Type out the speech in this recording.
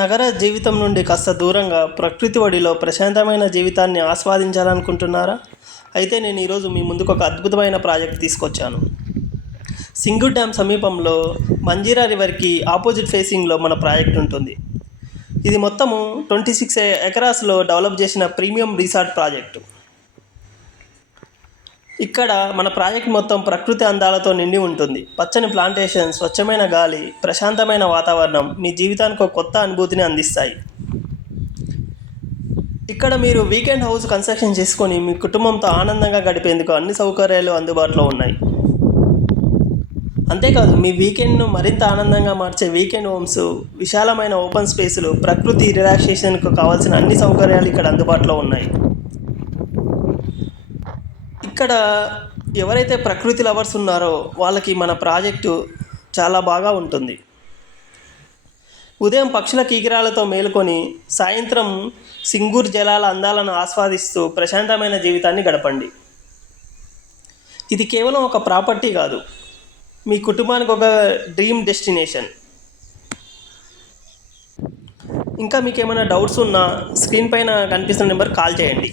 నగర జీవితం నుండి కాస్త దూరంగా ప్రకృతి ఒడిలో ప్రశాంతమైన జీవితాన్ని ఆస్వాదించాలనుకుంటున్నారా? అయితే నేను ఈరోజు మీ ముందుకు ఒక అద్భుతమైన ప్రాజెక్ట్ తీసుకొచ్చాను. సింగూర్ డ్యామ్ సమీపంలో మంజీరా రివర్కి ఆపోజిట్ ఫేసింగ్లో మన ప్రాజెక్ట్ ఉంటుంది. ఇది మొత్తము 26 ఎకరాస్లో డెవలప్ చేసిన ప్రీమియం రిసార్ట్ ప్రాజెక్టు. ఇక్కడ మన ప్రాజెక్ట్ మొత్తం ప్రకృతి అందాలతో నిండి ఉంటుంది. పచ్చని ప్లాంటేషన్, స్వచ్ఛమైన గాలి, ప్రశాంతమైన వాతావరణం మీ జీవితానికి ఒక కొత్త అనుభూతిని అందిస్తాయి. ఇక్కడ మీరు వీకెండ్ హౌస్ కన్స్ట్రక్షన్ చేసుకొని మీ కుటుంబంతో ఆనందంగా గడిపేందుకు అన్ని సౌకర్యాలు అందుబాటులో ఉన్నాయి. అంతేకాదు, మీ వీకెండ్ను మరింత ఆనందంగా మార్చే వీకెండ్ హోమ్స్, విశాలమైన ఓపెన్ స్పేసులు, ప్రకృతి రిలాక్సేషన్కు కావాల్సిన అన్ని సౌకర్యాలు ఇక్కడ అందుబాటులో ఉన్నాయి. ఇక్కడ ఎవరైతే ప్రకృతి లవర్స్ ఉన్నారో వాళ్ళకి మన ప్రాజెక్టు చాలా బాగా ఉంటుంది. ఉదయం పక్షుల కీకిరాలతో మేలుకొని సాయంత్రం సింగూర్ జలాల అందాలను ఆస్వాదిస్తూ ప్రశాంతమైన జీవితాన్ని గడపండి. ఇది కేవలం ఒక ప్రాపర్టీ కాదు, మీ కుటుంబానికి ఒక డ్రీమ్ డెస్టినేషన్. ఇంకా మీకు ఏమైనా డౌట్స్ ఉన్నా స్క్రీన్ పైన కనిపిస్తున్న నెంబర్కి కాల్ చేయండి.